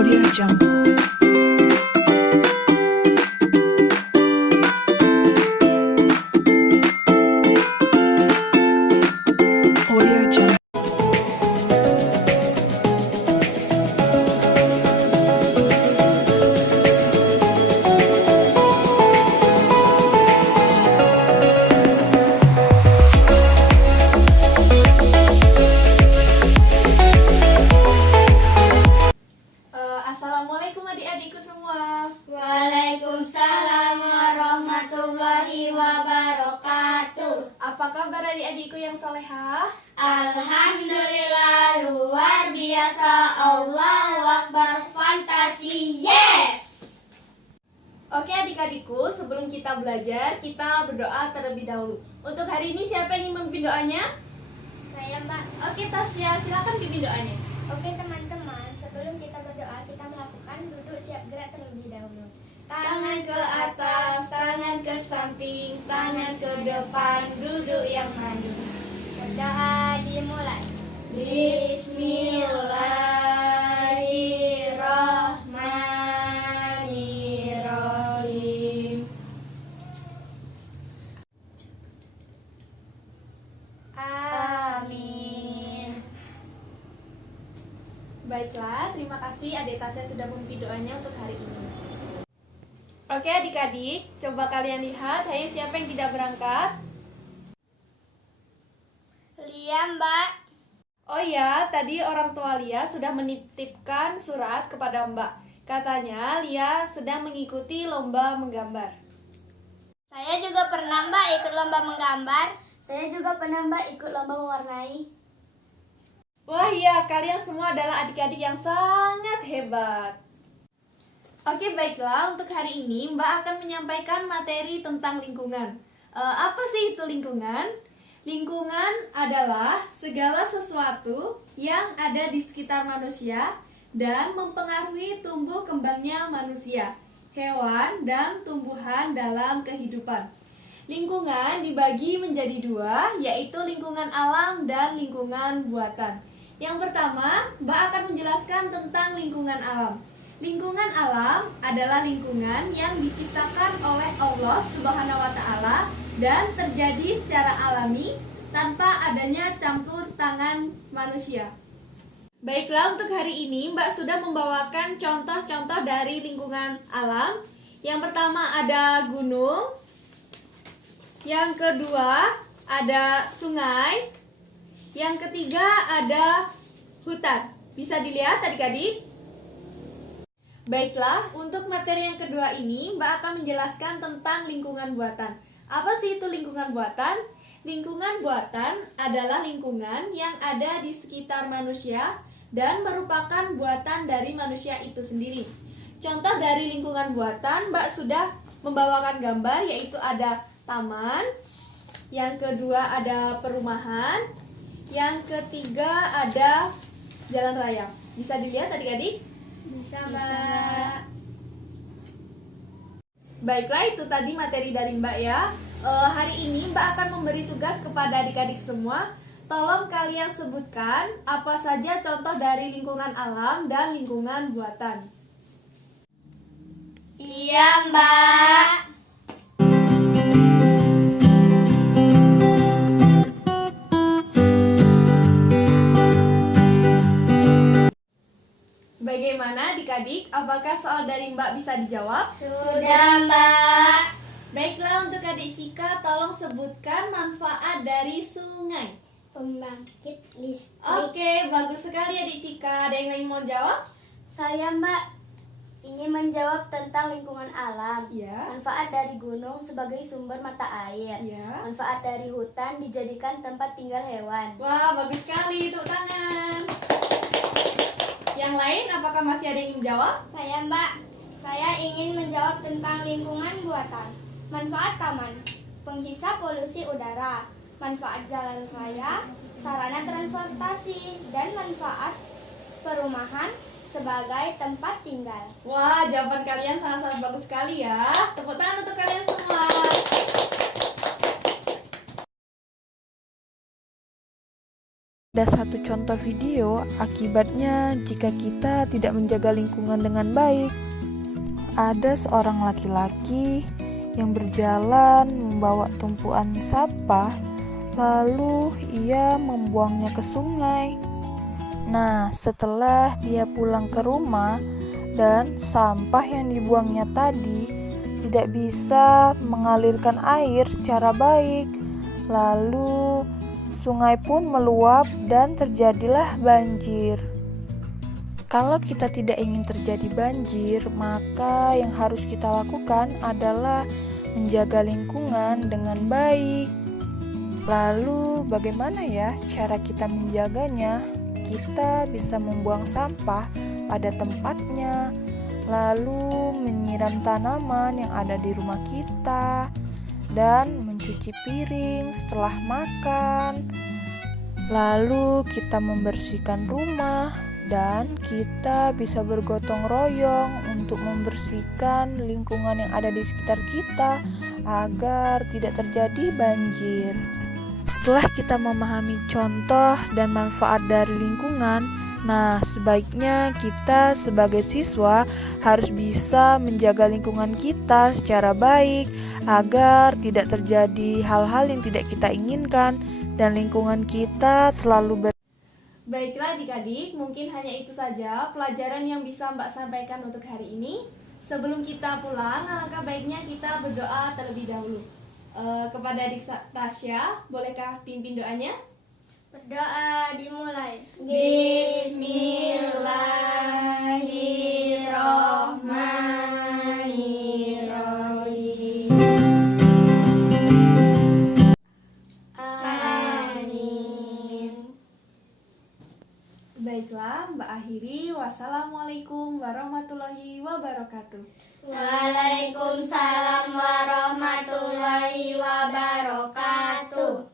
Audio Jungle. Audio Jungle. Assalamualaikum adik-adikku semua. Waalaikumsalam warahmatullahi wabarakatuh. Apa kabar adik-adikku yang salehah? Alhamdulillah luar biasa. Allahu Akbar, fantasi, yes. Oke adik-adikku, sebelum kita belajar, kita berdoa terlebih dahulu. Untuk hari ini siapa yang ingin memimpin doanya? Saya Mbak. Oke Tasya, silakan pimpin doanya. Oke teman-teman, sebelum kita berdoa kita melakukan duduk siap gerak terlebih dahulu. Tangan ke atas, tangan ke samping, tangan ke depan, duduk yang manis. Berdoa dimulai. Bismillahirrahmanirrahim. Amin. Baiklah, terima kasih Adik Tasya sudah memimpin doanya untuk hari ini. Oke adik-adik, coba kalian lihat, ayo siapa yang tidak berangkat? Lia Mbak. Oh ya, tadi orang tua Lia sudah menitipkan surat kepada Mbak. Katanya Lia sedang mengikuti lomba menggambar. Saya juga pernah Mbak ikut lomba menggambar. Saya juga pernah Mbak ikut lomba mewarnai. Wah iya, kalian semua adalah adik-adik yang sangat hebat. Oke baiklah, untuk hari ini Mbak akan menyampaikan materi tentang lingkungan. Apa sih itu lingkungan? Lingkungan adalah segala sesuatu yang ada di sekitar manusia dan mempengaruhi tumbuh kembangnya manusia, hewan, dan tumbuhan dalam kehidupan. Lingkungan dibagi menjadi dua, yaitu lingkungan alam dan lingkungan buatan. Yang pertama, Mbak akan menjelaskan tentang lingkungan alam. Lingkungan alam adalah lingkungan yang diciptakan oleh Allah Subhanahu wa Ta'ala dan terjadi secara alami tanpa adanya campur tangan manusia. Baiklah, untuk hari ini Mbak sudah membawakan contoh-contoh dari lingkungan alam. Yang pertama ada gunung, yang kedua ada sungai, yang ketiga ada hutan. Bisa dilihat adik-adik? Baiklah, untuk materi yang kedua ini Mbak akan menjelaskan tentang lingkungan buatan. Apa sih itu lingkungan buatan? Lingkungan buatan adalah lingkungan yang ada di sekitar manusia dan merupakan buatan dari manusia itu sendiri. Contoh dari lingkungan buatan, Mbak sudah membawakan gambar, yaitu ada taman, yang kedua ada perumahan, yang ketiga ada jalan raya. Bisa dilihat adik-adik? Bisa Mbak. Baiklah, itu tadi materi dari Mbak ya. Hari ini Mbak akan memberi tugas kepada adik-adik semua. Tolong kalian sebutkan apa saja contoh dari lingkungan alam dan lingkungan buatan. Iya Mbak. Bagaimana adik-adik? Apakah soal dari Mbak bisa dijawab? Sudah Mbak. Baiklah, untuk adik Cika, tolong sebutkan manfaat dari sungai. Pembangkit listrik. Oke, bagus sekali adik Cika. Ada yang lain mau jawab? Saya Mbak ingin menjawab tentang lingkungan alam. Ya. Manfaat dari gunung sebagai sumber mata air. Ya. Manfaat dari hutan dijadikan tempat tinggal hewan. Wah, bagus sekali. Tepuk tangan. Yang lain, apakah masih ada yang menjawab? Saya Mbak, saya ingin menjawab tentang lingkungan buatan. Manfaat taman, penghisap polusi udara. Manfaat jalan raya, sarana transportasi. Dan manfaat perumahan sebagai tempat tinggal. Wah, jawaban kalian sangat-sangat bagus sekali ya. Tepuk tangan untuk kalian semua. ada satu contoh video akibatnya jika kita tidak menjaga lingkungan dengan baik. Ada seorang laki-laki yang berjalan membawa tumpuan sampah, lalu ia membuangnya ke sungai. Nah, setelah dia pulang ke rumah dan sampah yang dibuangnya tadi tidak bisa mengalirkan air secara baik, lalu sungai pun meluap dan terjadilah banjir. Kalau kita tidak ingin terjadi banjir, maka yang harus kita lakukan adalah menjaga lingkungan dengan baik. Lalu bagaimana ya cara kita menjaganya? Kita bisa membuang sampah pada tempatnya, lalu menyiram tanaman yang ada di rumah kita, dan mencuci piring setelah makan. Lalu kita membersihkan rumah, dan kita bisa bergotong royong untuk membersihkan lingkungan yang ada di sekitar kita agar tidak terjadi banjir. Setelah kita memahami contoh dan manfaat dari lingkungan, nah sebaiknya kita sebagai siswa harus bisa menjaga lingkungan kita secara baik agar tidak terjadi hal-hal yang tidak kita inginkan dan lingkungan kita selalu Baiklah adik-adik, mungkin hanya itu saja pelajaran yang bisa Mbak sampaikan untuk hari ini. Sebelum kita pulang, alangkah baiknya kita berdoa terlebih dahulu. Kepada adik Tasya, bolehkah pimpin doanya? Berdoa dimulai. Bismillahirrahmanirrahim. Amin. Baiklah, Mbak akhiri. Wassalamualaikum warahmatullahi wabarakatuh. Waalaikumsalam warahmatullahi wabarakatuh.